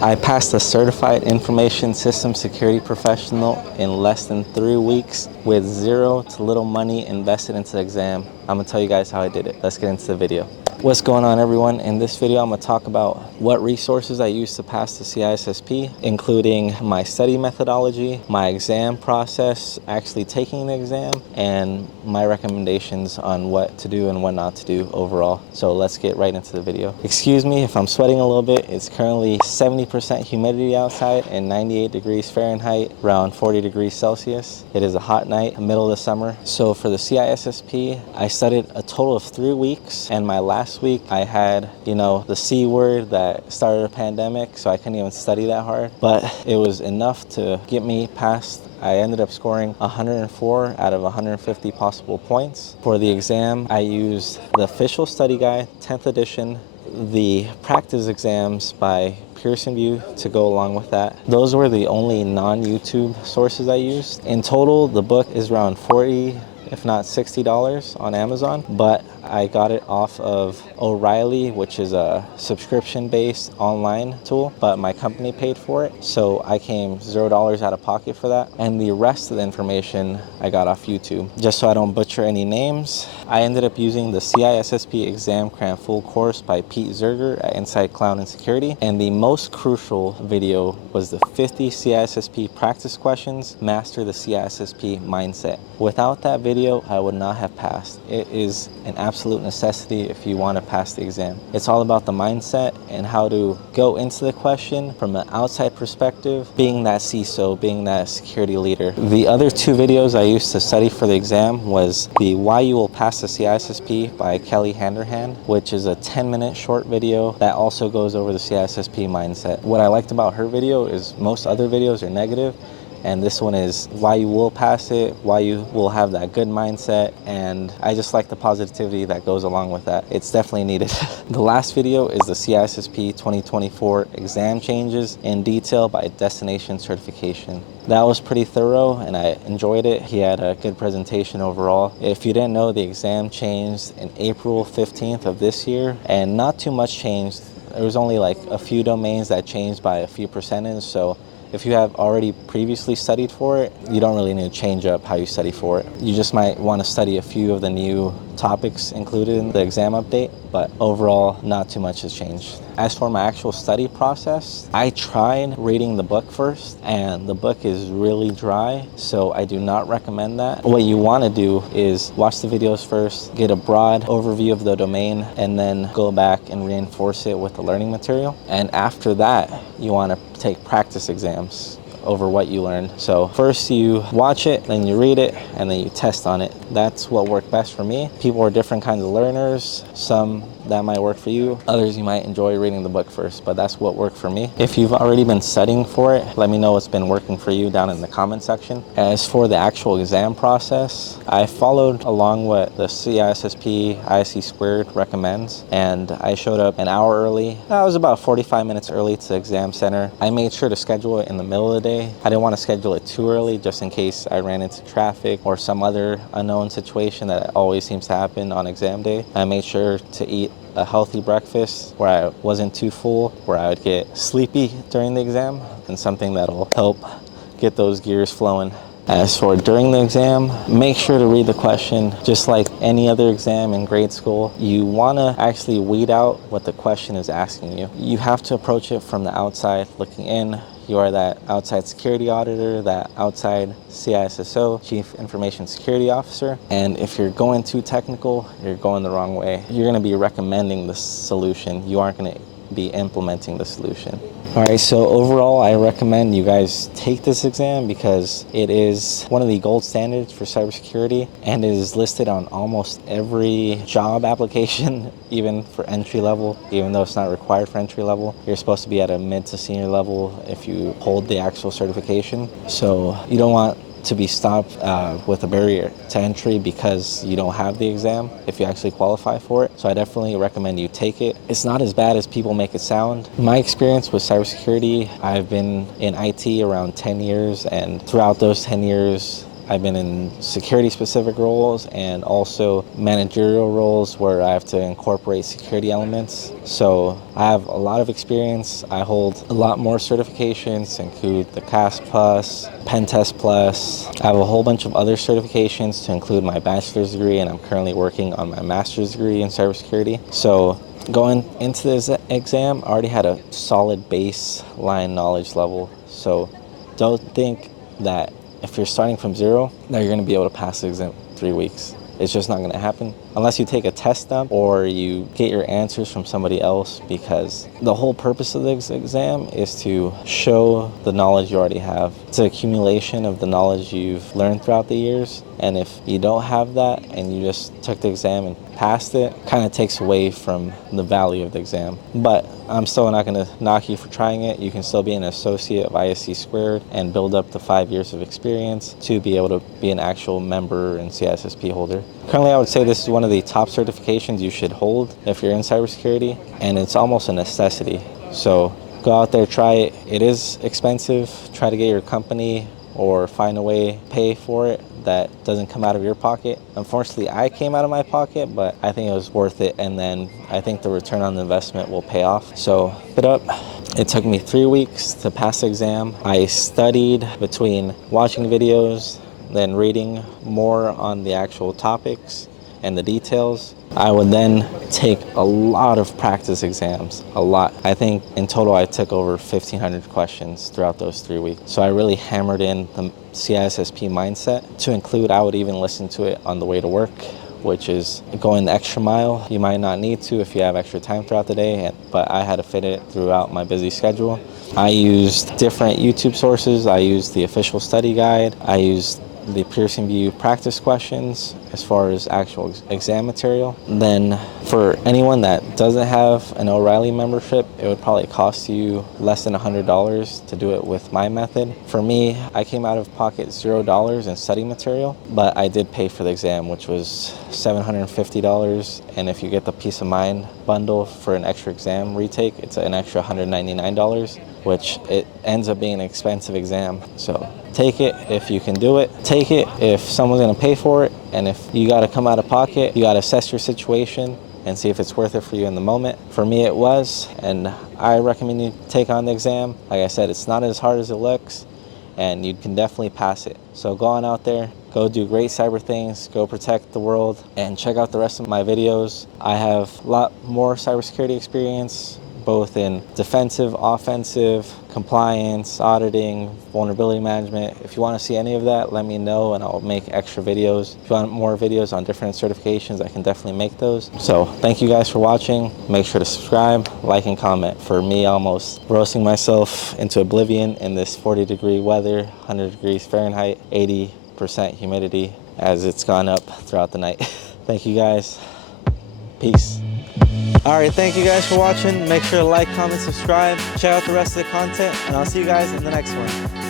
I passed a certified information system security professional in less than 3 weeks with zero to little money invested into the exam. I'm gonna tell you guys how I did it. Let's get into the video. What's going on, everyone? In this video, I'm gonna talk about what resources I used to pass the CISSP, including my study methodology, my exam process, actually taking the exam, and my recommendations on what to do and what not to do overall. So let's get right into the video. Excuse me if I'm sweating a little bit. It's currently 70% humidity outside and 98 degrees Fahrenheit, around 40 degrees Celsius. It is a hot night, middle of the summer. So for the CISSP, I studied a total of 3 weeks, and my last week I had, the C word that started a pandemic, so I couldn't even study that hard, but it was enough to get me past. I ended up scoring 104 out of 150 possible points. For the exam, I used the official study guide, 10th edition, the practice exams by Pearson VUE to go along with that. Those were the only non-YouTube sources I used. In total, the book is around $40, if not $60 on Amazon, but I got it off of O'Reilly, which is a subscription-based online tool, but my company paid for it, so I came $0 out of pocket for that. And the rest of the information I got off YouTube. Just so I don't butcher any names, I ended up using the CISSP Exam Cram Full course by Pete Zerger at Inside Cloud and Security, and the most crucial video was the 50 CISSP practice questions, master the CISSP mindset. Without that video, I would not have passed. It is an absolute necessity if you want to pass the exam. It's all about the mindset and how to go into the question from an outside perspective, being that CISO, being that security leader. The other 2 videos I used to study for the exam was the Why You Will Pass the CISSP by Kelly Handerhan, which is a 10-minute short video that also goes over the CISSP mindset. What I liked about her video is most other videos are negative, and this one is why you will pass it, why you will have that good mindset, and I just like the positivity that goes along with that. It's definitely needed. The last video is the CISSP 2024 exam changes in detail by destination certification. That was pretty thorough and I enjoyed it. He had a good presentation overall. If you didn't know, the exam changed in April 15th of this year, and not too much changed. There was only like a few domains that changed by a few percentage, so if you have already previously studied for it, you don't really need to change up how you study for it. You just might want to study a few of the new topics included in the exam update, but overall, not too much has changed. As for my actual study process, I tried reading the book first, and the book is really dry, so I do not recommend that. What you want to do is watch the videos first, get a broad overview of the domain, and then go back and reinforce it with the learning material. And after that, you want to take practice exams over what you learned. So first you watch it, then you read it, and then you test on it. That's what worked best for me. People are different kinds of learners. Some that might work for you. Others you might enjoy reading the book first, but that's what worked for me. If you've already been studying for it, let me know what's been working for you down in the comment section. As for the actual exam process, I followed along what the CISSP ISC squared recommends, and I showed up an hour early. I was about 45 minutes early to the exam center. I made sure to schedule it in the middle of the day. I didn't want to schedule it too early just in case I ran into traffic or some other unknown situation that always seems to happen on exam day. I made sure to eat a healthy breakfast where I wasn't too full, where I would get sleepy during the exam, and something that'll help get those gears flowing. As for during the exam, make sure to read the question. Just like any other exam in grade school, you want to actually weed out what the question is asking you. You have to approach it from the outside looking in. You are that outside security auditor, that outside CISSO, Chief Information Security Officer. And if you're going too technical, you're going the wrong way. You're going to be recommending the solution. You aren't going to be implementing the solution. All right, so overall, I recommend you guys take this exam because it is one of the gold standards for cybersecurity, and it is listed on almost every job application, even for entry level, even though it's not required for entry level. You're supposed to be at a mid to senior level if you hold the actual certification. So you don't want to be stopped with a barrier to entry because you don't have the exam if you actually qualify for it. So I definitely recommend you take it. It's not as bad as people make it sound. My experience with cybersecurity, I've been in IT around 10 years, and throughout those 10 years, I've been in security specific roles and also managerial roles where I have to incorporate security elements. So I have a lot of experience. I hold a lot more certifications, include the CAS Plus, Pen Test Plus. I have a whole bunch of other certifications to include my bachelor's degree, and I'm currently working on my master's degree in cybersecurity. So going into this exam, I already had a solid baseline knowledge level. So don't think that if you're starting from zero, that you're going to be able to pass the exam in 3 weeks. It's just not going to happen unless you take a test dump or you get your answers from somebody else, because the whole purpose of this exam is to show the knowledge you already have. It's an accumulation of the knowledge you've learned throughout the years. And if you don't have that and you just took the exam and passed it, kind of takes away from the value of the exam. But I'm still not going to knock you for trying it. You can still be an associate of ISC squared and build up to 5 years of experience to be able to be an actual member and CISSP holder. Currently, I would say this is one of the top certifications you should hold if you're in cybersecurity, and it's almost a necessity. So go out there, try it. It is expensive. Try to get your company or find a way to pay for it that doesn't come out of your pocket. Unfortunately, I came out of my pocket, but I think it was worth it, and then I think the return on the investment will pay off. So keep it up. It took me 3 weeks to pass the exam. I studied between watching videos, then reading more on the actual topics and the details. I would then take a lot of practice exams, a lot. I think in total I took over 1,500 questions throughout those 3 weeks. So I really hammered in the CISSP mindset. To include, I would even listen to it on the way to work, which is going the extra mile. You might not need to if you have extra time throughout the day, but I had to fit it throughout my busy schedule. I used different YouTube sources. I used the official study guide. I used the Pearson VUE practice questions as far as actual exam material. Then for anyone that doesn't have an O'Reilly membership, it would probably cost you less than $100 to do it with my method. For me, I came out of pocket $0 in study material, but I did pay for the exam, which was $750. And if you get the Peace of Mind bundle for an extra exam retake, it's an extra $199, which it ends up being an expensive exam. So take it if you can do it. Take it if someone's gonna pay for it. And if you gotta come out of pocket, you gotta assess your situation and see if it's worth it for you in the moment. For me, it was, and I recommend you take on the exam. Like I said, it's not as hard as it looks, and you can definitely pass it. So go on out there, go do great cyber things, go protect the world, and check out the rest of my videos. I have a lot more cybersecurity experience, both in defensive, offensive, compliance, auditing, vulnerability management. If you want to see any of that, let me know and I'll make extra videos. If you want more videos on different certifications, I can definitely make those. So thank you guys for watching. Make sure to subscribe, like, and comment. For me, almost roasting myself into oblivion in this 40-degree weather, 100 degrees Fahrenheit, 80% humidity, as it's gone up throughout the night. Thank you guys. Peace. All right, thank you guys for watching. Make sure to like, comment, subscribe, check out the rest of the content, and I'll see you guys in the next one.